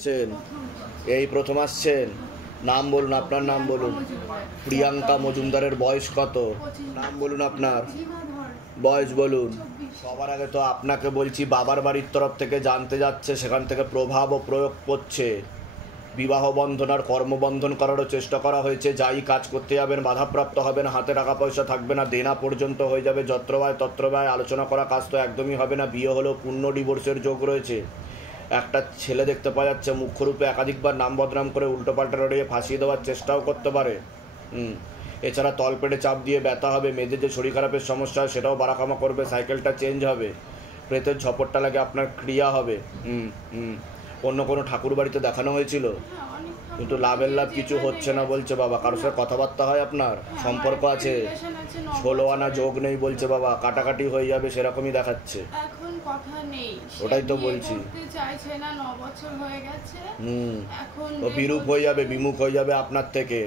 আসছেন? এই প্রথম আসছেন? নাম বলুন, আপনার নাম বলুন। প্রিয়াঙ্কা মজুমদারের বয়স কত? নাম বলুন আপনার, বয়স বলুন। সবার আগে তো আপনাকে বলছি, বাবার বাড়ির তরফ থেকে জানতে যাচ্ছে, সেখান থেকে প্রভাব ও প্রয়োগ করছে। বিবাহ বন্ধন আর কর্মবন্ধন করারও চেষ্টা করা হয়েছে। যাই কাজ করতে যাবেন বাধাপ্রাপ্ত হবেন, হাতে টাকা পয়সা থাকবে না, দেনা পর্যন্ত হয়ে যাবে, যত্রব্যয় তত্রব্যয়, আলোচনা করা কাজ তো একদমই হবে না। বিয়ে হলেও পূর্ণ ডিভোর্সের যোগ রয়েছে। একটা ছেলে দেখতে পাওয়া যাচ্ছে, মুখ্যরূপে একাধিকবার নাম বদনাম করে উল্টোপাল্টা রড়িয়ে ফাঁসিয়ে দেওয়ার চেষ্টাও করতে পারে। এছাড়া তলপেটে চাপ দিয়ে ব্যথা হবে, মেয়েদের যে শরীর খারাপের সমস্যা হয় সেটাও বাড়াকামা করবে, সাইকেলটা চেঞ্জ হবে, প্রেতের ঝপটটা লাগে, আপনার ক্রিয়া হবে। অন্য কোনো ঠাকুর বাড়িতে দেখানো হয়েছিল, কিন্তু লাভের লাভ কিছু হচ্ছে না বলছে বাবা। কারোর সাথে কথাবার্তা হয়, আপনার সম্পর্ক আছে, 16 আনা যোগ নেই বলছে বাবা, কাটাকাটি হয়ে যাবে সেরকমই দেখাচ্ছে। এখন কথা নেই, ওটাই তো বলছি। চাইছে না, 9 বছর হয়ে গেছে। এখন ও বিরূপ হয়ে যাবে, বিমুখ হয়ে যাবে আপনার থেকে,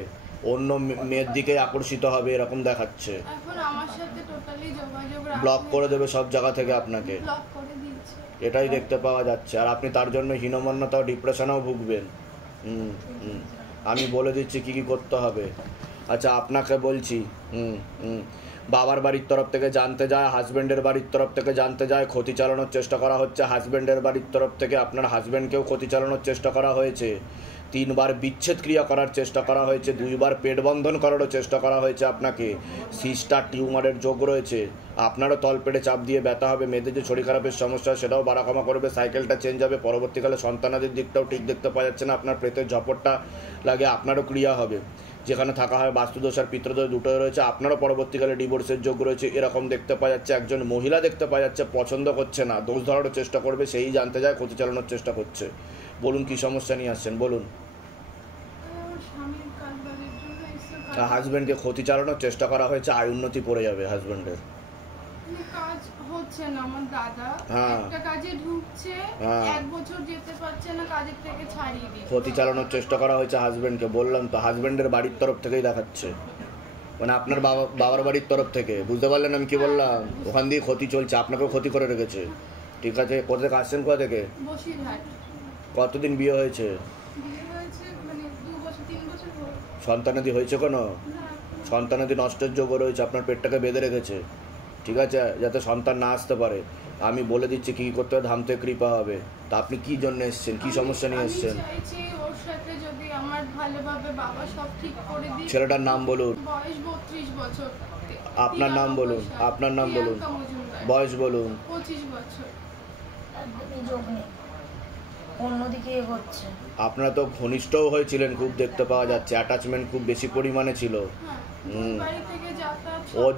অন্য মেয়ের দিকে আকর্ষিত হবে এরকম দেখাচ্ছে। এখন আমার সাথে টোটালি যোগাযোগ ব্লক করে দেবে সব জায়গা থেকে আপনাকে, ব্লক করে দিয়েছে, এটাই দেখতে পাওয়া যাচ্ছে। আর আপনি তার জন্য হীনমন্যতা ও ডিপ্রেশনেও ভুগবেন। আমি বলে দিচ্ছি কি কি করতে হবে। আচ্ছা, আপনাকে বলছি, বাবার বাড়ির তরফ থেকে জানতে যায়, হাজব্যান্ডের বাড়ির তরফ থেকে জানতে যায়, ক্ষতি চালানোর চেষ্টা করা হচ্ছে। হাজব্যান্ডের বাড়ির তরফ থেকে আপনার হাজব্যান্ডকেও ক্ষতি চালানোর চেষ্টা করা হয়েছে। 3 বার বিচ্ছেদ ক্রিয়া করার চেষ্টা করা হয়েছে, 2 বার পেট বন্ধন করারও চেষ্টা করা হয়েছে আপনাকে। সিস্টার টিউমারের যোগ রয়েছে, আপনারও তলপেটে চাপ দিয়ে ব্যথা হবে, মেয়েদের যে শরীর খারাপের সমস্যা সেটাও বাড়াকামা করবে, সাইকেলটা চেঞ্জ হবে, পরবর্তীকালে সন্তানাদির দিকটাও ঠিক দেখতে পাওয়া যাচ্ছে না, আপনার প্রেতের ঝপটটা লাগে, আপনারও ক্রিয়া হবে। যেখানে থাকা হয় বাস্তুদোষ আর পিতৃদোষ দুটোই রয়েছে, আপনারও পরবর্তীকালে ডিভোর্সের যোগ রয়েছে এরকম দেখতে পাওয়া যাচ্ছে। একজন মহিলা দেখতে পাওয়া যাচ্ছে, পছন্দ করছে না, দোষ ধরারও চেষ্টা করবে, সেই জানতে যায়, ক্ষতি চালানোর চেষ্টা করছে। বলুন কি সমস্যা নিয়ে আসছেন, বলুন। হাজব্যান্ডকে ক্ষতি চালানোর চেষ্টা করা হয়েছে, আয় উন্নতি পড়ে যাবে হাজব্যান্ডের। কাজ হচ্ছে না আমার দাদা, একটা কাজে ঢুকছে, 1 বছর যেতে পারছে না, কাজের থেকে ছাড়িয়ে দিচ্ছে। ক্ষতি চালানোর চেষ্টা করা হয়েছে হাজব্যান্ডকে, বললাম তো, হাজব্যান্ডের বাড়ির তরফ থেকেই দেখাচ্ছে, মানে আপনার বাবার বাড়ির তরফ থেকে। বুঝতে পারলেন আমি কি বললাম? ওখান দিয়ে ক্ষতি চলছে, আপনাকেও ক্ষতি করে রেখেছে। ঠিক আছে, কোথা থেকে আসছেন, কোথা থেকে? বসিরহাট। কতদিন বিয়ে হয়েছে? মানে 2 বছর 3 বছর। সন্তানাদি হয়েছে কোনো? সন্তানাদি নষ্টের যোগ রয়েছে, আপনার পেটটাকে বেঁধে রেখেছে। ঠিক আছে, যাতে সন্তান না আসতে পারে। আমি বলে দিচ্ছি কী করতে হবে, ধামতে কৃপা হবে। তা আপনি কি জন্য এসছেন, কি সমস্যা নিয়ে এসছেন? ওর সাথে যদি আমার ভালোভাবে বাবা সব ঠিক করে দিই। ছেলেটার নাম বলুন। বয়স 32 বছর। আপনার নাম বলুন, আপনার নাম বলুন, বয়স বলুন। 25 বছর। অন্যদিকে এগোচ্ছে। আপনারা তো ঘনিষ্ঠও হয়েছিলেন, খুব দেখতে পাওয়া যাচ্ছে, অ্যাটাচমেন্ট খুব বেশি পরিমাণে ছিল। ওর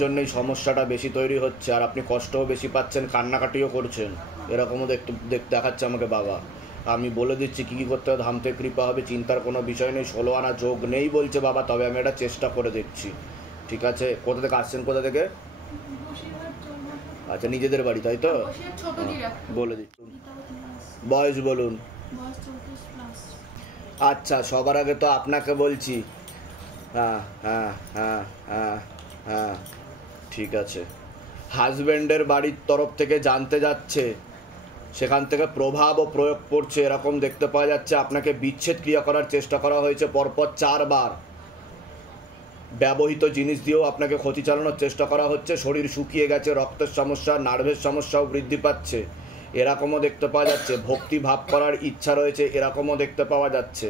জন্যই সমস্যাটা বেশি তৈরি হচ্ছে, আর আপনি কষ্টও বেশি পাচ্ছেন, কান্নাকাটিও করছেন, এরকমও দেখাচ্ছে আমাকে বাবা। আমি বলে দিচ্ছি কী কী করতে হবে, ধামতে কৃপা হবে, চিন্তার কোনো বিষয় নেই। 16 আনা যোগ নেই বলছে বাবা, তবে আমি এটা চেষ্টা করে দেখছি। ঠিক আছে, কোথা থেকে আসছেন, কোথা থেকে? আচ্ছা, নিজেদের বাড়ি, তাই তো? বলে দিচ্ছি, বয়স বলুন। আচ্ছা, সবার আগে তো আপনাকে বলছি, হ্যাঁ, ঠিক আছে। হাজব্যান্ডের বাড়ির তরফ থেকে জানতে যাচ্ছে, সেখান থেকে প্রভাব ও প্রয়োগ পড়ছে এরকম দেখতে পাওয়া যাচ্ছে। আপনাকে বিচ্ছেদ ক্রিয়া করার চেষ্টা করা হয়েছে পরপর 4 বার। ব্যবহৃত জিনিস দিয়েও আপনাকে ক্ষতি চালানোর চেষ্টা করা হচ্ছে। শরীর শুকিয়ে গেছে, রক্তের সমস্যা, নার্ভের সমস্যাও বৃদ্ধি পাচ্ছে, এরকমও দেখতে পাওয়া যাচ্ছে। ভক্তি ভাব করার ইচ্ছা রয়েছে, এরকমও দেখতে পাওয়া যাচ্ছে।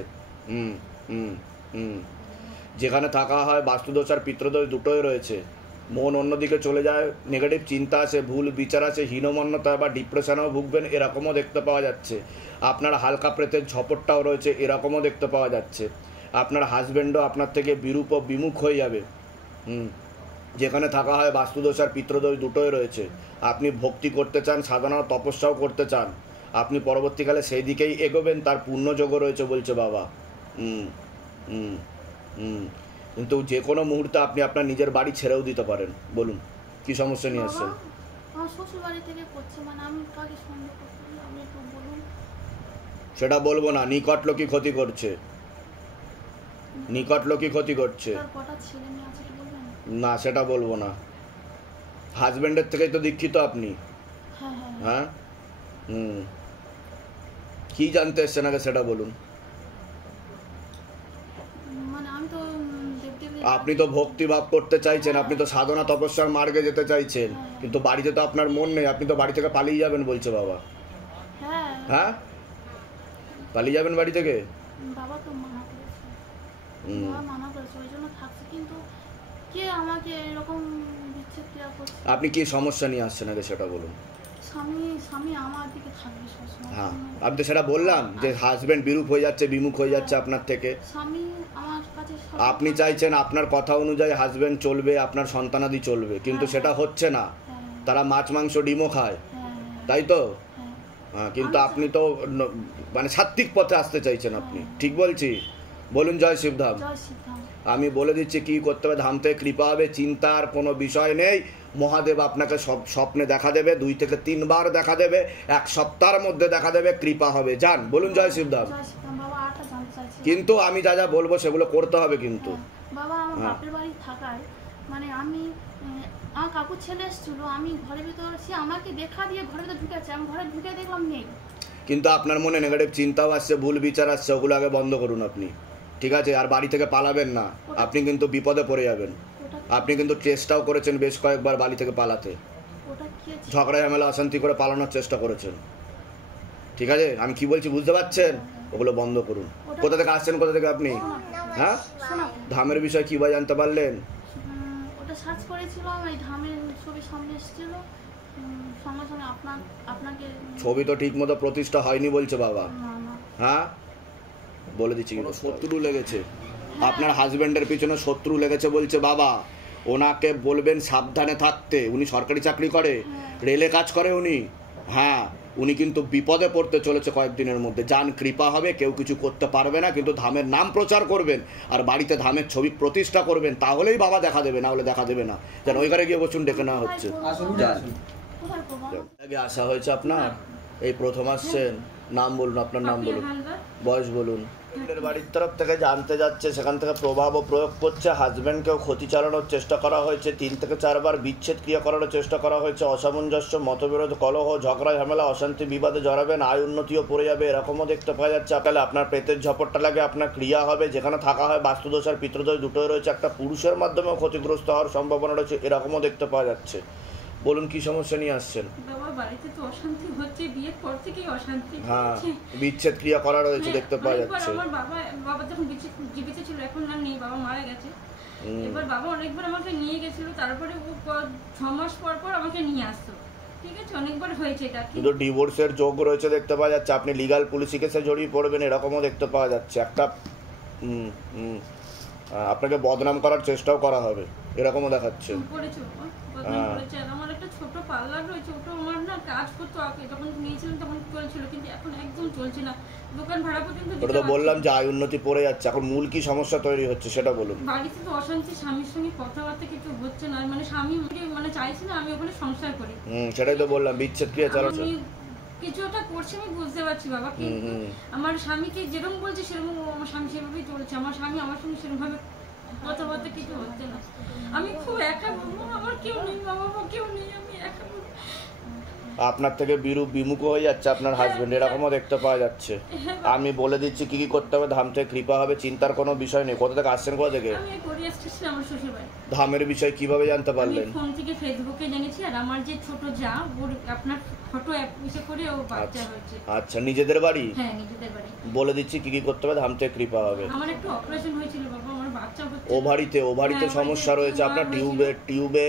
যেখানে থাকা হয় বাস্তুদোষ আর পিতৃদোষ দুটোই রয়েছে। মন অন্যদিকে চলে যায়, নেগেটিভ চিন্তা আসে, ভুল বিচার আসে, হীনমন্যতা বা ডিপ্রেশনেও ভুগবেন, এরকমও দেখতে পাওয়া যাচ্ছে। আপনার হালকা প্রেতের ঝপটটাও রয়েছে, এরকমও দেখতে পাওয়া যাচ্ছে। আপনার হাজব্যান্ডও আপনার থেকে বিরূপ ও বিমুখ হয়ে যাবে। যেখানে থাকা হয় বাস্তুদোষ আর পিতৃদোষ দুটোই রয়েছে। আপনি ভক্তি করতে চান, সাধনা তপস্যাও করতে চান, আপনি পরবর্তীকালে সেই দিকেই এগোবেন, তার পুণ্যযোগও রয়েছে বলছে বাবা। কিন্তু যে কোনো মুহূর্তে আপনি আপনার নিজের বাড়ি ছেড়েও দিতে পারেন। বলুন কি সমস্যা নিয়ে আসছেন? সেটা বলবো না, নিকট লোকই ক্ষতি করছে, নিকট লোকই ক্ষতি করছে। না, সেটা বলবো না। হাজব্যান্ডের থেকেই তো দীক্ষিত আপনি। হ্যাঁ, কি জানতে এসছেন আগে সেটা বলুন। মানে আমি তো দেবদেবী আপনি তো ভক্তিভাব করতে চাইছেন, আপনি তো সাধনা তপস্যার মার্গে যেতে চাইছেন, কিন্তু বাড়িতে তো আপনার মন নেই, আপনি তো বাড়ি থেকে পালিয়ে যাবেন বলছে বাবা। হ্যাঁ হ্যাঁ, পালিয়ে যাবেন বাড়ি থেকে? বাবা তো মানা করেছে, বাবা মানা করেছে, ওই জন্য থাকছে। কিন্তু কে আমাকে এরকম বিচ্ছেদ ক্রিয়া করছে? আপনি কি সমস্যা নিয়ে আসছেন আগে সেটা বলুন। স্বামী স্বামী আমার দিকে থাকবে সবসময়। হ্যাঁ, আমি তো সেটা বললাম যে হাজবেন্ড বিরূপ হয়ে যাচ্ছে, বিমুখ হয়ে যাচ্ছে আপনার থেকে। স্বামী আমার কাছে আপনি চাইছেন আপনার কথা অনুযায়ী হাজবেন্ড চলবে, আপনার সন্তানাদি চলবে, কিন্তু সেটা হচ্ছে না। তারা মাছ মাংস ডিমও খায়, তাই তো? হ্যাঁ, কিন্তু আপনি তো মানে সাত্বিক পথে আসতে চাইছেন আপনি, ঠিক বলছি? বলুন জয় শিবধাম। জয় সিদ্ধান্ত। আমি বলে দিচ্ছি কি করতে হবে। ধাম থেকে কৃপা হবে, চিন্তার কোনো বিষয় নেই। মহাদেব আপনাকে সব স্বপ্নে দেখা দেবে, 2 থেকে 3 বার দেখা দেবে, 1 সপ্তাহের মধ্যে দেখা দেবে, কৃপা হবে। যান, বলুন জয় শিবধাম। জয় সিদ্ধান্ত। বাবা আরেকটা জানতে চাইছি। কিন্তু আমি যা যা বলবো সেগুলো করতে হবে কিন্তু। বাবা আমার বাপের বাড়ি থাকায় মানে আমি আমার কাকুর ছেলে এসেছিল, আমি ঘরের ভিতর সে আমাকে দেখা দিয়ে ঘরের ভিতর ঢুকেছে, আমি ঘরে ঢুকে দেখলাম নেই। কিন্তু আপনার মনে নেগেটিভ চিন্তাও আসছে, ভুল বিচার আসছে, ওগুলো আগে বন্ধ করুন আপনি, ঠিক আছে? আর বাড়ি থেকে পালাবেন না, আপনি কিন্তু বিপদে পড়ে যাবেন। আপনি কিন্তু চেষ্টাও করেছেন বেশ কয়েকবার বাড়ি থেকে পালাতে, ওটা কি ঝগড়া ঝামেলা অশান্তি করে পালানোর চেষ্টা করেছেন, ঠিক আছে? আমি কি বলছি বুঝতে পারছেন? ওগুলো বন্ধ করুন। কোথা থেকে আসছেন, কোথা থেকে আপনি? হ্যাঁ, ধামের বিষয় কি বা জানতে পারলেন? ওটা সার্চ করেছিলাম, এই ধামের ছবি সামনে এসেছিল, সঙ্গে সঙ্গে আপনাকে ছবি তো ঠিক মতো প্রতিষ্ঠা হয়নি বলছে বাবা। না না হ্যাঁ, বলে দিচ্ছি কিন্তু শত্রু লেগেছে, আপনার হাজবেন্ডের পিছনে শত্রু লেগেছে বলছে বাবা। ওনাকে বলবেন সাবধানে থাকতে। উনি সরকারি চাকরি করে, রেলে কাজ করে উনি। হ্যাঁ, উনি কিন্তু বিপদে পড়তে চলেছে কয়েকদিনের মধ্যে। যান, কৃপা হবে, কেউ কিছু করতে পারবে না। কিন্তু ধামের নাম প্রচার করবেন আর বাড়িতে ধামের ছবি প্রতিষ্ঠা করবেন, তাহলেই বাবা দেখা দেবে, না হলে দেখা দেবে না। যেন ওই ঘরে গিয়ে বসুন, ডেকে নেওয়া হচ্ছে। কোথায় করবো? আগে আসা হয়েছে আপনার, এই প্রথম আসছেন। নাম বলুন, আপনার নাম বলুন, বয়স বলুন। বাড়ির তরফ থেকে জানতে যাচ্ছে, সেখান থেকে প্রভাবও প্রয়োগ করছে, হাজব্যান্ডকেও ক্ষতি চালানোর চেষ্টা করা হয়েছে, 3 থেকে 4 বার বিচ্ছেদ ক্রিয়া করানোর চেষ্টা করা হয়েছে, অসামঞ্জস্য, মতবিরোধ, কলহ, ঝগড়া ঝামেলা, অশান্তি, বিবাদে জড়াবেন, আয় উন্নতিও পড়ে যাবে, এরকমও দেখতে পাওয়া যাচ্ছে। তাহলে আপনার পেটের ঝপটটা লাগে, আপনার ক্রিয়া হবে, যেখানে থাকা হয় বাস্তুদোষ আর পিতৃদোষ দুটোই রয়েছে, একটা পুরুষের মাধ্যমেও ক্ষতিগ্রস্ত হওয়ার সম্ভাবনা রয়েছে, এরকমও দেখতে পাওয়া যাচ্ছে। বলুন কি সমস্যা নিয়ে আসছেন? বাবা বাড়িতে তো অশান্তি হচ্ছে, বিয়ের পর থেকেই অশান্তি হ্যাঁ, হচ্ছে। বিচ্ছেদ ক্রিয়া করা রয়েছে, দেখতে পাওয়া অনেকবার যাচ্ছে। আমার বাবা যখন জীবিত ছিল, এখন আর নেই, বাবা মারা গেছে। এবার বাবা অনেকবার আমাকে নিয়ে গেছিল, তারপরে ও 6 মাস পর পর আমাকে নিয়ে আসতো, ঠিক আছে? অনেকবার হয়েছে এটা। কিন্তু ডিভোর্সের যোগ রয়েছে দেখতে পাওয়া যাচ্ছে, আপনি লিগাল পুলিশি কেসে জড়িয়ে পড়বেন, এরকমও দেখতে পাওয়া যাচ্ছে। একটা আপনাকে বদনাম করার চেষ্টাও করা হবে, এরকমও দেখাচ্ছে। করেছে বদনাম করেছে। আর আমার একটা ছোট পার্লার রয়েছে, ওটা আমার না কাজ করতো আগে, যখন নিয়েছিলাম তখন চলছিল, কিন্তু এখন একদম চলছে না, দোকান ভাড়া পর্যন্ত ওটা তো বললাম যে আয় উন্নতি পড়ে যাচ্ছে। এখন মূল কি সমস্যা তৈরি হচ্ছে সেটা বলুন। বাড়িতে তো অশান্তি, স্বামীর সঙ্গে কথাবার্তা কিছু হচ্ছে না, মানে স্বামী মানে চাইছে না আমি ওখানে সংসার করি। সেটাই তো বললাম, বিচ্ছেদ ক্রিয়া চালাচ্ছে। আমি কিছু একটা করছি, আমি বুঝতে পারছি বাবা, কিন্তু আমার স্বামীকে যেরকম বলছে সেরকম আমার স্বামী সেভাবেই চলছে। আমার স্বামী আমার সঙ্গে সেরকম ভাবে কথাবার্তা কিছু হচ্ছে না। আমি খুব একা, আমার কেউ নেই, মা বাবা কেউ নেই, আমি একা। আপনার থেকে বিমুখ হয়ে যাচ্ছে আপনার হাজবেন্ড, এরকমও দেখতে পাওয়া যাচ্ছে। আমি বলে দিচ্ছি কি কি করতে হবে। ধাম থেকে কৃপা হবে, চিন্তার কোনো বিষয় নেই। কোথা থেকে আসছেন, কোথা থেকে? আমি গড়িয়া স্টেশন, আমার শ্বশুর বাড়ি। ধামের বিষয় কিভাবে জানতে পারলেন? ফোন থেকে, ফেসবুকে জেনেছি। আর আমার যে ছোট যা, ওর আপনার ফটো অ্যাপে করে ও বাচ্চা হয়েছে। আচ্ছা, নিজেদের বাড়ি? হ্যাঁ, নিজেদের বাড়ি। বলে দিচ্ছি কি কি করতে হবে, ধাম থেকে কৃপা হবে। আমার একটু অপারেশন হয়েছিল বাবা, আমার বাচ্চা হচ্ছে। ওভারিতে সমস্যা রয়েছে আপনার, টিউবে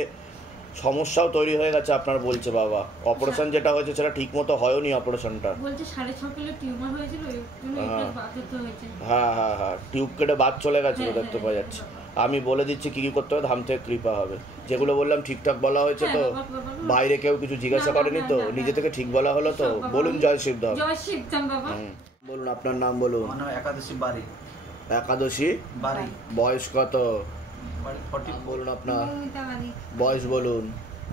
সমস্যাও তৈরি হয়ে গেছে আপনার বলছে বাবা। অপারেশন যেটা হয়েছে সেটা ঠিক মতো হয়নি, অপারেশনটা বলছে 6.5 কিলো টিউমার হয়েছিল, এর জন্য এটা বাধিত হয়েছে। হ্যাঁ, টিউব কেটে বাদ চলে গেছিল, দেখতে পাওয়া যাচ্ছে। আমি বলে দিচ্ছি কি কি করতে হবে, ধাম থেকে কৃপা হবে। যেগুলো বললাম ঠিকঠাক বলা হয়েছে তো? বাইরে কেউ কিছু জিজ্ঞাসা করেনি তো? নিজে থেকে ঠিক বলা হলো তো? বলুন জয় শিবধাম। জয় শিবধাম বাবা। বলুন আপনার নাম বলুন। আমার নাম একাদশী বাড়ি। একাদশী বাড়ি। বয়স কত? 40। বলুন আপনার বয়স বলুন।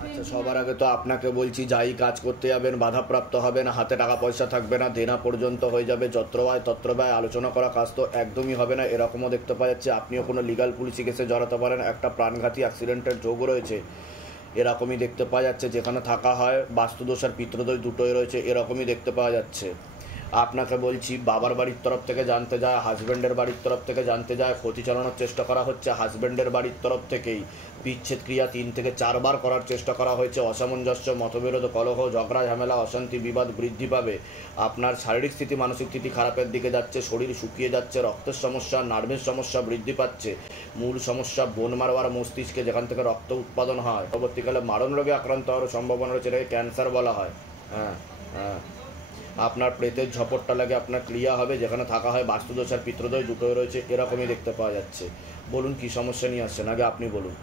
আচ্ছা, সবার আগে তো আপনাকে বলছি, যাই কাজ করতে যাবেন বাধাপ্রাপ্ত হবে না, হাতে টাকা পয়সা থাকবে না, দেনা পর্যন্ত হয়ে যাবে, যত্রবায় তত্রবায়, আলোচনা করা কাজ তো একদমই হবে না, এরকমও দেখতে পাওয়া যাচ্ছে। আপনিও কোনো লিগাল পুলিশি কেসে জড়াতে পারেন, একটা প্রাণঘাতী অ্যাক্সিডেন্টের যোগ রয়েছে, এরকমই দেখতে পাওয়া যাচ্ছে। যেখানে থাকা হয় বাস্তুদোষ আর পিতৃদোষ দুটোই রয়েছে, এরকমই দেখতে পাওয়া যাচ্ছে। আপনাকে বলছি বাবার বাড়ির তরফ থেকে জানতে যায়, হাজব্যান্ডের বাড়ির তরফ থেকে জানতে যায়, ক্ষতি চালানোর চেষ্টা করা হচ্ছে হাজব্যান্ডের বাড়ির তরফ থেকেই। বিচ্ছেদ ক্রিয়া 3 থেকে 4 বার করার চেষ্টা করা হয়েছে। অসামঞ্জস্য, মতবিরোধ, কলহ, ঝগড়া, ঝামেলা, অশান্তি, বিবাদ বৃদ্ধি পাবে। আপনার শারীরিক স্থিতি, মানসিক স্থিতি খারাপের দিকে যাচ্ছে, শরীর শুকিয়ে যাচ্ছে, রক্তের সমস্যা, নার্ভের সমস্যা বৃদ্ধি পাচ্ছে। মূল সমস্যা বোন মারো আর মস্তিষ্কে, যেখান থেকে রক্ত উৎপাদন হয়। পরবর্তীকালে মারণ রোগে আক্রান্ত হওয়ার সম্ভাবনা রয়েছে, এটাকে ক্যান্সার বলা হয়। হ্যাঁ হ্যাঁ। আপনার প্রেতের ঝপটটা লাগে, আপনার ক্রিয়া হবে, যেখানে থাকা হয় বাস্তুদোষ আর পিতৃদোষ দুটোই রয়েছে, এরকমই দেখতে পাওয়া যাচ্ছে। বলুন কি সমস্যা নিয়ে আসছেন, আগে আপনি বলুন।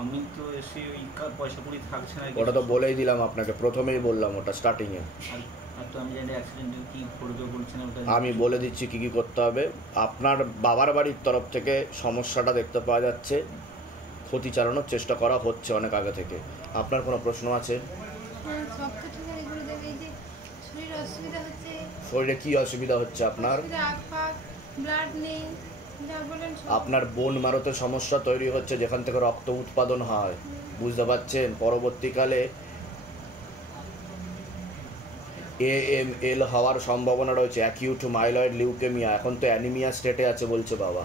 আমি তো এসে ওই পয়সা কুড়ি থাকছে না। ওটা তো বলেই দিলাম আপনাকে, প্রথমেই বললাম ওটা স্টার্টিংয়ে। আর তো আমি জানি অ্যাক্সিডেন্টে কি করবে বলছেন ওটা। আমি বলে দিচ্ছি কি কি করতে হবে। আপনার বাবার বাড়ির তরফ থেকে সমস্যাটা দেখতে পাওয়া যাচ্ছে, ক্ষতি চালানোর চেষ্টা করা হচ্ছে অনেক আগে থেকে। আপনার কোনো প্রশ্ন আছে? সব তো ঠিক আছে গুরুদেব, এই যে শরীর অসুবিধা হচ্ছে, শরীরে কি অসুবিধা হচ্ছে আপনার? আগ পাক ব্লাড নেই, যা বলেন সব। আপনার বোন মারতে সমস্যা তৈরি হচ্ছে, যেখান থেকে রক্ত উৎপাদন হয়, বুঝতে পারছেন? পরবর্তীকালে AML হওয়ার সম্ভাবনা রয়েছে, অ্যাকিউট মাইলয়েড লিউকেমিয়া। এখন তো অ্যানিমিয়া স্টেটে আছে বলছে বাবা,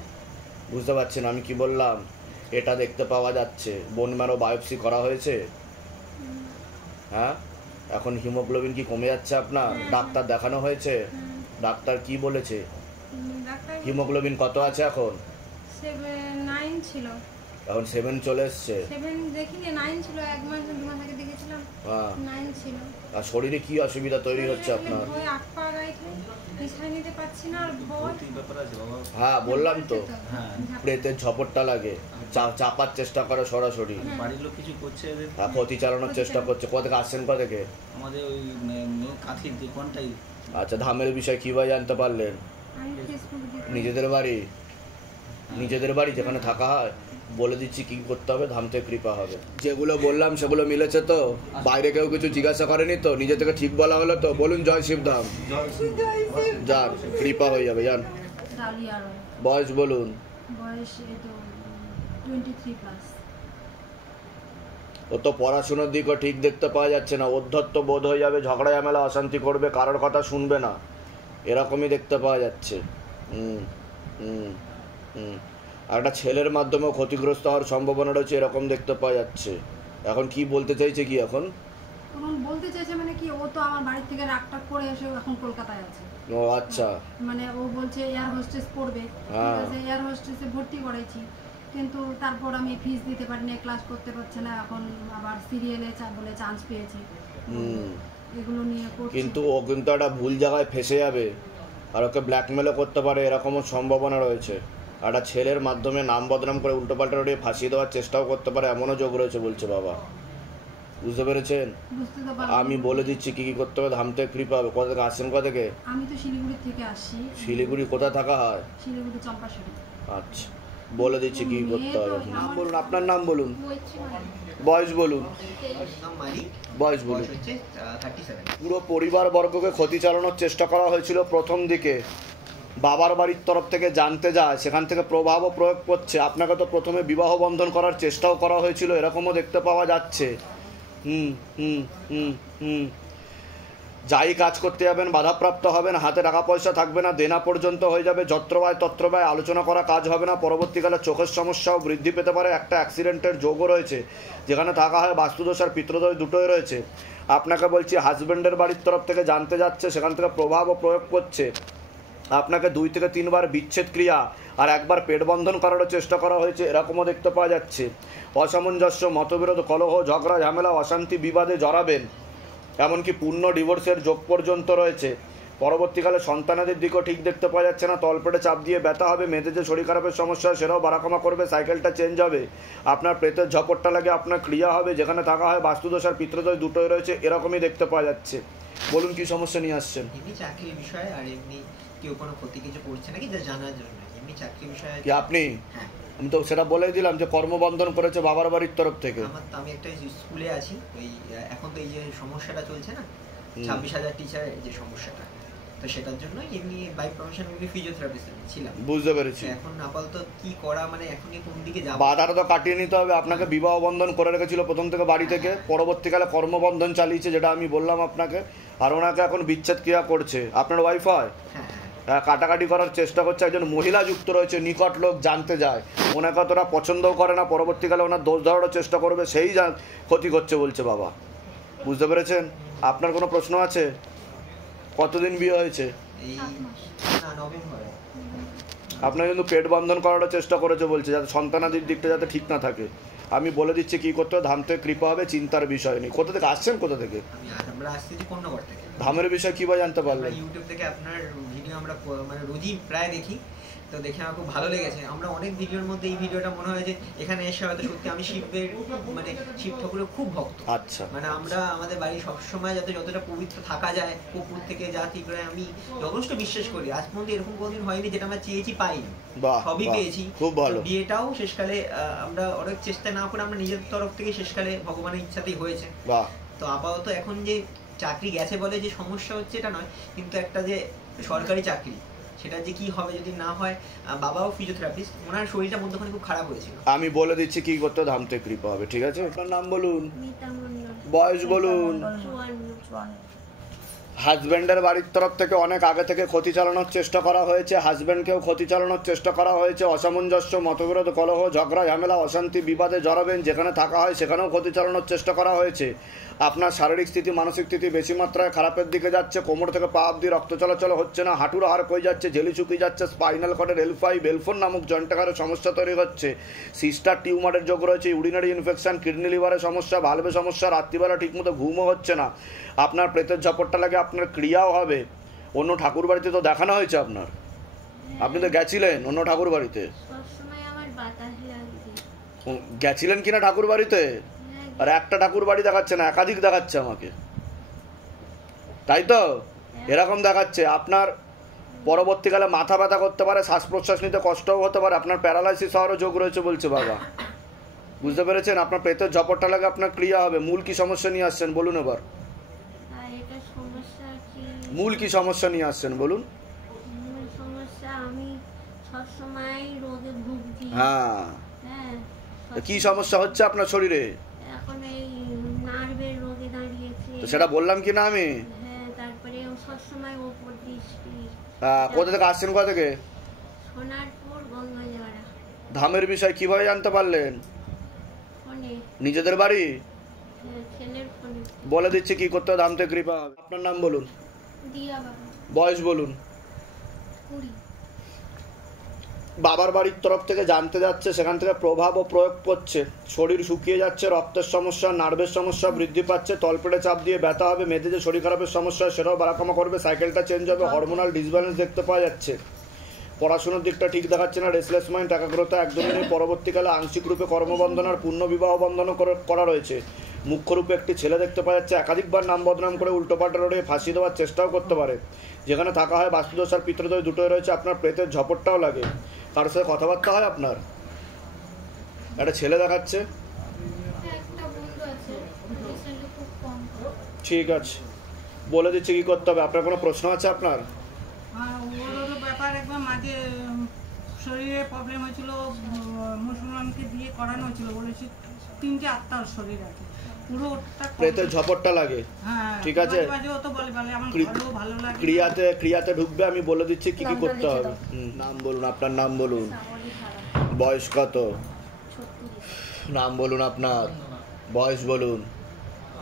বুঝতে পারছেন আমি কি বললাম? এটা দেখতে পাওয়া যাচ্ছে। বোন ম্যারো বায়োপসি করা হয়েছে? হ্যাঁ। এখন হিমোগ্লোবিন কি কমে যাচ্ছে আপনার? ডাক্তার দেখানো হয়েছে? ডাক্তার কি বলেছে? ডাক্তার হিমোগ্লোবিন কত আছে এখন? 9 ছিল, এখন 7 চলে এসছে। 7 দেখিনি, 9 ছিল। 1 মাস 2 মাস আগে দেখেছিলাম হ্যাঁ। 9 ছিল। আর শরীরে কি অসুবিধা তৈরি হচ্ছে আপনার? ভয়, আগ পা গাইছে, নিঃশ্বাস নিতে পারছি না, আর ভয়। কি ব্যাপার আছে বাবা? হ্যাঁ বললাম তো, হ্যাঁ, প্রেতের ঝপটটা লাগে, চাপার চেষ্টা করে সরাসরি, বাড়ির লোক কিছু করছে এদের। আর ক্ষতি চালানোর চেষ্টা করছে। কোথেকে আসছেন, কোথেকে? আমাদের ওই কাঁথির দোকানটাই। আচ্ছা, ধামের বিষয় কিভাবে জানতে পারলেন? আমি ফেসবুক দিয়ে নিজেদের বাড়ি, নিজেদের বাড়ি যেখানে থাকা হয়। বলে দিচ্ছি কি করতে হবে, ধাম থেকে কৃপা হবে। যেগুলো বললাম সেগুলো মিলেছে তো? বাইরে কেউ কিছু জিজ্ঞাসা করেনি তো? নিজে থেকে ঠিক বলা হলো তো? বলুন জয় শিবধাম। যান, কৃপা হয়ে যাবে, যান। ডালিয়া রয়, বয়স বলুন। বয়স এই তো 23+। ও তো পড়াশোনার দিকও ঠিক দেখতে পাওয়া যাচ্ছে না, অধ্যত্ত বোধ হয়ে যাবে, ঝগড়া ঝামেলা অশান্তি করবে, কারোর কথা শুনবে না, এরকমই দেখতে পাওয়া যাচ্ছে। হুম হুম হুম। আর একটা ছেলের মাধ্যমেও ক্ষতিগ্রস্ত হওয়ার সম্ভাবনা রয়েছে, এরকম দেখতে পাওয়া যাচ্ছে। এখন কি বলতে চাইছে কি এখন? এখন বলতে চাইছে মানে কি, ও তো আমার বাড়ি থেকে রাগটাগ করে এসে এখন কলকাতায় আছে। ও আচ্ছা। মানে ও বলছে এয়ার হোস্টেস পড়বে, হ্যাঁ। ঠিক আছে, এয়ার হোস্টেসে ভর্তি করেছি, কিন্তু তারপর আমি ফিস দিতে পারি না, ক্লাস করতে পারছে না, এখন আবার সিরিয়ালে বলে চান্স পেয়েছি, হুম। এগুলো নিয়ে করছি। কিন্তু ও কিন্তু একটা ভুল জায়গায় ফেসে যাবে, আর ওকে ব্ল্যাকমেলও করতে পারে, এরকমও সম্ভাবনা রয়েছে। একটা ছেলের মাধ্যমে নাম বদনাম করে উল্টোপাল্টা রয়ে ফাঁসিয়ে দেওয়ার চেষ্টাও করতে পারে, এমনও যোগ রয়েছে বলছে বাবা, বুঝতে পেরেছেন? বুঝতে তো পারলাম। আমি বলে দিচ্ছি কি কি করতে হবে, ধাম থেকে কৃপা হবে। কোথা থেকে আসছেন, কোথা থেকে? আমি তো শিলিগুড়ি থেকে আসছি। শিলিগুড়ি কোথায় থাকা হয়? শিলিগুড়ি চম্পাশাড়ি। আচ্ছা, বলে দিচ্ছি কি করতে হবে। নাম বলুন, আপনার নাম বলুন, মৈত্রী মানে বয়স বলুন, নাম মালিক, বয়স বলুন। বয়স হচ্ছে 37। পুরো পরিবারবর্গকে ক্ষতি চালানোর চেষ্টা করা হয়েছিল প্রথম দিকে, বাবার বাড়ির তরফ থেকে জানতে যায়, সেখান থেকে প্রভাবও প্রয়োগ করছে। আপনাকে তো প্রথমে বিবাহ বন্ধন করার চেষ্টাও করা হয়েছিল, এরকমও দেখতে পাওয়া যাচ্ছে। হুম হুম হুম হুম। যাই কাজ করতে যাবেন বাধাপ্রাপ্ত হবেন, হাতে টাকা পয়সা থাকবে না, দেনা পর্যন্ত হয়ে যাবে, যত্রবায় তত্রবায় আলোচনা করা কাজ হবে না। পরবর্তীকালে চোখের সমস্যাও বৃদ্ধি পেতে পারে, একটা অ্যাক্সিডেন্টের যোগও রয়েছে, যেখানে থাকা হয় বাস্তুদোষ আর পিতৃদোষ দুটোই রয়েছে। আপনাকে বলছি হাজব্যান্ডের বাড়ির তরফ থেকে জানতে যাচ্ছে, সেখান থেকে প্রভাবও প্রয়োগ করছে। আপনাকে 2 থেকে 3 বার বিচ্ছেদ ক্রিয়া আর একবার পেট বন্ধন করারও চেষ্টা করা হয়েছে, এরকমও দেখতে পাওয়া যাচ্ছে। অসামঞ্জস্য, মতবিরোধ, কলহ, ঝগড়া, ঝামেলা, অশান্তি, বিবাদে জড়াবেন, এমনকি পূর্ণ ডিভোর্সের যোগ পর্যন্ত রয়েছে। পরবর্তীকালে সন্তানাদের দিকেও ঠিক দেখতে পাওয়া যাচ্ছে না, তলপেটে চাপ দিয়ে ব্যথা হবে, মেয়েদের যে শরীর খারাপের সমস্যা হয় সেটাও বাড়াকমা করবে, সাইকেলটা চেঞ্জ হবে, আপনার প্রেতের ঝপটটা লাগে, আপনার ক্রিয়া হবে, যেখানে থাকা হয় বাস্তুদোষ আর পিতৃদোষ দুটোই রয়েছে, এরকমই দেখতে পাওয়া যাচ্ছে। বলুন কি সমস্যা নিয়ে আসছেন? এমনি চাকরির বিষয়ে, আর এমনি কেউ কোনো ক্ষতি কিছু করছে নাকি যা জানার জন্য, এমনি চাকরির বিষয়ে। কি আপনি? হ্যাঁ, আমি তো সেটা বলেই দিলাম যে কর্মবন্ধন করেছে বাবার বাড়ির তরফ থেকে। আমি একটা স্কুলে আছি, ওই এখন তো এই যে সমস্যাটা চলছে না, 26,000 টিচারের যে সমস্যাটা, তো তো সেটার জন্য এমনি বাই প্রফেশন এমনি ফিজিওথেরাপিস্ট ছিলাম। বুঝতে পেরেছি। এখন আপাতত কি করা, মানে এখনই কোন দিকে যাব? বাধাটা তো কাটিয়ে নিতে হবে। আপনাকে বিবাহ বন্ধন করে রেখেছিল প্রথম থেকে বাড়ি থেকে, পরবর্তীকালে কর্মবন্ধন চালিয়েছে যেটা আমি বললাম আপনাকে, আর ওনাকে এখন বিচ্ছেদ ক্রিয়া করছে। আপনার ওয়াইফ হয় কাটাকাটি করার চেষ্টা করছে, একজন মহিলা যুক্ত রয়েছে, নিকট লোক জানতে যায়, ওনাকে তোরা পছন্দও করে না, পরবর্তীকালে ওনার দোষ ধরারও চেষ্টা করবে, সেই ক্ষতি করছে বলছে বাবা। বুঝতে পেরেছেন? আপনার কোনো প্রশ্ন আছে? কতদিন বিয়ে হয়েছে? এই না নভেম্বরে। আপনার কিন্তু পেট বন্ধন করারও চেষ্টা করেছে বলছে, যাতে সন্তানাদির দিকটা যাতে ঠিক না থাকে। আমি বলে দিচ্ছি কি করতে হবে, ধাম থেকে কৃপা হবে, চিন্তার বিষয় নেই। কোথা থেকে আসছেন? কোথা থেকে? আমরা আসছি যে কোন্নগর থেকে। ধামের বিষয় কিভাবে জানতে পারলেন? ইউটিউব থেকে আপনার ভিডিও আমরা মানে রোজই প্রায় দেখি, তো দেখে আমার খুব ভালো লেগেছে। আমরা অনেক ভিডিওর মধ্যে এই ভিডিওটা মনে হয় যে এখানে এসে হয়তো সত্যি আমি শিবের মানে শিব ঠাকুরের খুব ভক্ত। আচ্ছা। মানে আমরা আমাদের বাড়ি সবসময় যাতে যতটা পবিত্র থাকা যায়, পুকুর থেকে যা ঠিক করে আমি যথেষ্ট বিশ্বাস করি। আজ পর্যন্ত এরকম কোনোদিন হয়নি যেটা আমরা চেয়েছি পাইনি, সবই পেয়েছি। খুব ভালো। বিয়েটাও শেষকালে আমরা অনেক চেষ্টা না করে আমরা নিজের তরফ থেকে শেষকালে ভগবানের ইচ্ছাতেই হয়েছে। তো আপাতত এখন যে চাকরি গেছে বলে যে সমস্যা হচ্ছে এটা নয়, কিন্তু একটা যে সরকারি চাকরি সেটা যে কি হবে যদি না হয়। বাবাও ফিজিওথেরাপিস্ট, ওনার শরীরটা মধ্যখানে খুব খারাপ হয়েছিল। আমি বলে দিচ্ছি কি করতে ধাম থেকে কৃপা হবে, ঠিক আছে? আপনার নাম বলুন, বয়স বলুন। হাজব্যান্ডের বাড়ির তরফ থেকে অনেক আগে থেকে ক্ষতি চালানোর চেষ্টা করা হয়েছে, হাজব্যান্ডকেও ক্ষতি চালানোর চেষ্টা করা হয়েছে, অসামঞ্জস্য, মতবিরোধ, কলহ, ঝগড়া, ঝামেলা, অশান্তি, বিবাদে জড়াবেন, যেখানে থাকা হয় সেখানেও ক্ষতি চালানোর চেষ্টা করা হয়েছে। আপনার শারীরিক স্থিতি, মানসিক স্থিতি বেশি মাত্রায় খারাপের দিকে যাচ্ছে, কোমর থেকে পা অব্দি রক্ত চলাচল হচ্ছে না, হাঁটুর হাড় কই যাচ্ছে, ঝেলি শুকিয়ে যাচ্ছে, স্পাইনাল কর্ডের L5 L4 নামক জয়েন্টাকারের সমস্যা তৈরি হচ্ছে, সিস্টার টিউমারের যোগ রয়েছে, ইউরিনারি ইনফেকশন, কিডনি লিভারের সমস্যা, ভালভে সমস্যা, রাত্রিবেলা ঠিকমতো ঘুমও হচ্ছে না, আপনার প্রেতের ঝপটটা লাগে, আপনার ক্রিয়াও হবে। অন্য ঠাকুর বাড়িতে তো দেখানো হয়েছে আপনার, আপনি তো গেছিলেন অন্য ঠাকুর বাড়িতে, গেছিলেন কিনা ঠাকুর বাড়িতে? আর একটা ঠাকুর বাড়ি দেখাচ্ছে না, একাধিক দেখাচ্ছে আমাকে, তাই তো? এরকম দেখাচ্ছে আপনার পরবর্তীকালে মাথা ব্যথা করতে পারে, শ্বাস প্রশ্বাস নিতে কষ্টও হতে পারে, আপনার প্যারালাইসিস হওয়ারও যোগ রয়েছে বলছে বাবা। বুঝতে পেরেছেন? আপনার পেটের ঝপটটা লাগে, আপনার ক্রিয়া হবে। মূল কি সমস্যা নিয়ে আসছেন বলুন এবার, মূল কি সমস্যা নিয়ে আসছেন বলুন? হ্যাঁ, কি সমস্যা হচ্ছে আপনার শরীরে? সেটা বললাম কি না আমি? কোথা থেকে আসছেন? কোথা থেকে? ধামের বিষয় কিভাবে জানতে পারলেন? নিজেদের বাড়ি? বলে দিচ্ছি কি করতে হবে, ধাম থেকে কৃপা হবে। আপনার নাম বলুন, বয়স বলুন। বাবার বাড়ির তরফ থেকে জানতে যাচ্ছে, সেখান থেকে প্রভাব ও প্রয়োগ করছে, শরীর শুকিয়ে যাচ্ছে, রক্তের সমস্যা, নার্ভের সমস্যা বৃদ্ধি পাচ্ছে, তলপেটে চাপ দিয়ে ব্যথা হবে, মেয়েদের যে শরীর খারাপের সমস্যা সেটাও বাড়াকমা করবে, সাইকেলটা চেঞ্জ হবে, হরমোনাল ডিসব্যালেন্স দেখতে পাওয়া যাচ্ছে, পড়াশোনার দিকটা ঠিক দেখাচ্ছে না, রেসলেস মাইন্ড, একাগ্রতা একদমই নেই, পরবর্তীকালে আংশিক রূপে কর্মবন্ধন আর পূর্ণ বিবাহ বন্ধনও করা রয়েছে, মুখ্য রূপে একটি ছেলে দেখতে পাওয়া যাচ্ছে, একাধিকবার নাম বদনাম করে উল্টোপাল্টা লড়ে ফাঁসি দেওয়ার চেষ্টাও করতে পারে, যেখানে থাকা হয় বাস্তুদোষ আর পিতৃদোষ দুটোই রয়েছে, আপনার প্রেতের ঝপটটাও লাগে, কারোর সাথে কথাবার্তা হয় আপনার? একটা ছেলে দেখাচ্ছে, ঠিক আছে বলে দিচ্ছি কি করতে হবে। আপনার কোনো প্রশ্ন আছে আপনার? ওর ব্যাপার একবার মাঝে শরীরে প্রবলেম হয়েছিল, মুসলমানকে দিয়ে করানো হয়েছিল, বলেছি 3টে আত্মার শরীর আছে, পুরো প্রেতের ঝপটটা লাগে। ঠিক আছে, ক্রিয়াতে ঢুকবে, আমি বলে দিচ্ছি কি কি করতে হবে। নাম বলুন, আপনার নাম বলুন, বয়স কত? নাম বলুন আপনার, বয়স বলুন।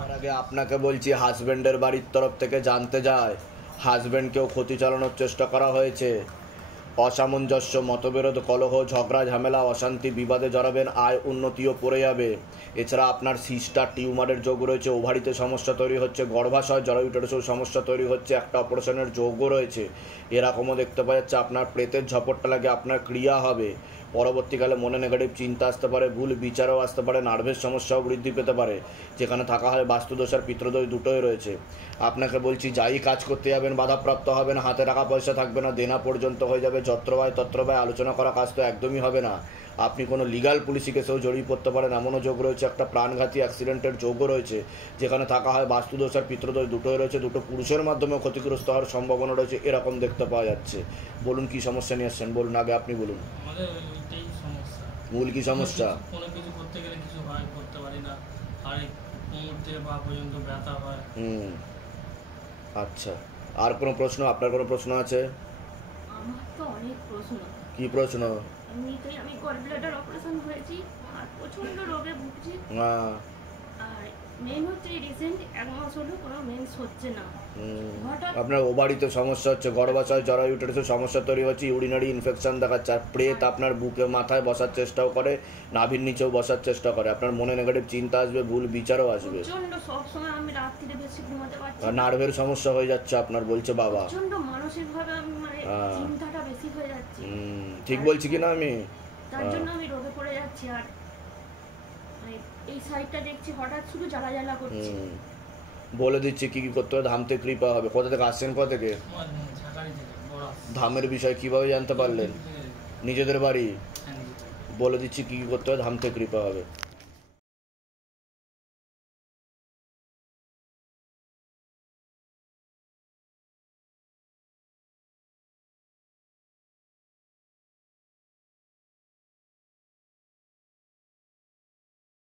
আর আগে আপনাকে বলছি, হাজব্যান্ডের বাড়ির তরফ থেকে জানতে যায়, হাজব্যান্ডকেও ক্ষতি চালানোর চেষ্টা করা হয়েছে, অসামঞ্জস্য, মতবিরোধ, কলহ, ঝগড়া, ঝামেলা, অশান্তি, বিবাদে জড়াবেন, আয় উন্নতিও পড়ে যাবে। এছাড়া আপনার সিস্টার টিউমারের যোগ রয়েছে, ওভারিতে সমস্যা তৈরি হচ্ছে, গর্ভাশয়, জরায়ুটেরসেও সমস্যা তৈরি হচ্ছে, একটা অপারেশনের যোগও রয়েছে, এরকমও দেখতে পাওয়া যাচ্ছে। আপনার প্রেতের ঝপটটা লাগে, আপনার ক্রিয়া হবে, পরবর্তীকালে মনে নেগেটিভ চিন্তা আসতে পারে, ভুল বিচারও আসতে পারে, নার্ভের সমস্যাও বৃদ্ধি পেতে পারে, যেখানে থাকা হয় বাস্তুদোষ আর পিতৃদোষ দুটোই রয়েছে। আপনাকে বলছি, যাই কাজ করতে যাবেন বাধাপ্রাপ্ত হবেন, হাতে টাকা পয়সা থাকবে না, দেনা পর্যন্ত হয়ে যাবে, যত্রবায় তত্রবায়, আলোচনা করা কাজ তো একদমই হবে না। আপনি কোনো লিগাল পুলিশি কেসেও জড়িয়ে পড়তে পারেন, এমনও যোগ রয়েছে, একটা প্রাণঘাতী অ্যাক্সিডেন্টের যোগও রয়েছে, যেখানে থাকা হয় বাস্তুদোষ আর পিতৃদোষ দুটোই রয়েছে, দুটো পুরুষের মাধ্যমে ক্ষতিগ্রস্ত হওয়ার সম্ভাবনা রয়েছে, এরকম দেখতে পাওয়া যাচ্ছে। বলুন কি সমস্যা নিয়ে আসছেন, বলুন আগে আপনি বলুন। আমাদের ওইটাই সমস্যা, মূল কি সমস্যা? কোনো কিছু করতে গেলে কিছু হয়, করতে পারি না, আর এই কোমর থেকে পা পর্যন্ত ব্যথা হয়। আচ্ছা, আর কোনো প্রশ্ন? আপনার কোনো প্রশ্ন আছে? আমার তো অনেক প্রশ্ন। কি প্রশ্ন? এমনিতেই আমি গলব্লাডার অপারেশন হয়েছি আর প্রচন্ড রোগে ভুগছি। আর মেন হচ্ছে রিসেন্ট 1 মাস হলো কোনো মেন্স হচ্ছে না। হঠাৎ আপনার ওভারিতে সমস্যা হচ্ছে, গর্ভাশয় জরা ইউটেরাসে সমস্যা তৈরি হচ্ছে, ইউরিনারি ইনফেকশন দেখাচ্ছে, আর প্রেত আপনার বুকে মাথায় বসার চেষ্টাও করে, নাভির নিচেও বসার চেষ্টা করে, আপনার মনে নেগেটিভ চিন্তা আসবে, ভুল বিচারও আসবে, প্রচন্ড সবসময় আমি রাত্রিরে বেশি ঘুমাতে পারছি আর না। নার্ভের সমস্যা হয়ে যাচ্ছে আপনার, বলছে বাবা। প্রচন্ড মানসিকভাবে আমি মানে চিন্তাটা বেশি হয়ে যাচ্ছে। ঠিক বলছি কি না আমি? তার জন্য আমি রোগে পড়ে যাচ্ছি। আর মানে এই সাইডটা দেখছি হঠাৎ শুধু জ্বালা জ্বালা করছে। বলে দিচ্ছি কি কি করতে হবে, ধাম থেকে কৃপা হবে। কোথা থেকে আসছেন, কোথা থেকে? আমার ঝাঁকারি থেকে বড় ধামের বিষয় কিভাবে জানতে পারলেন? নিজেদের বাড়ি? হ্যাঁ, বলে দিচ্ছি কি কি করতে হবে, ধাম থেকে কৃপা হবে।